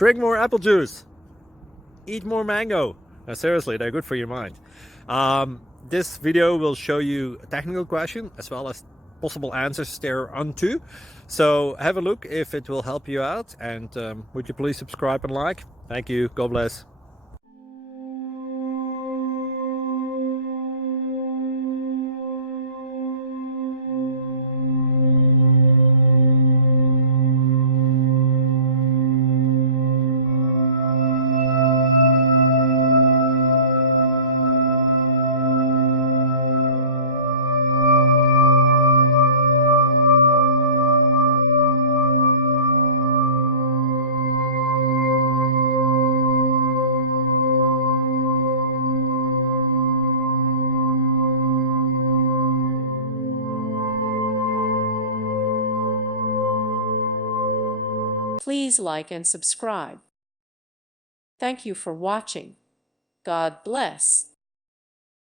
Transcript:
Drink more apple juice. Eat more mango. No, seriously, they're good for your mind. This video will show you a technical question as well as possible answers thereunto. So have a look if it will help you out, and would you please subscribe and like? Thank you. God bless. Please like and subscribe. Thank you for watching. God bless.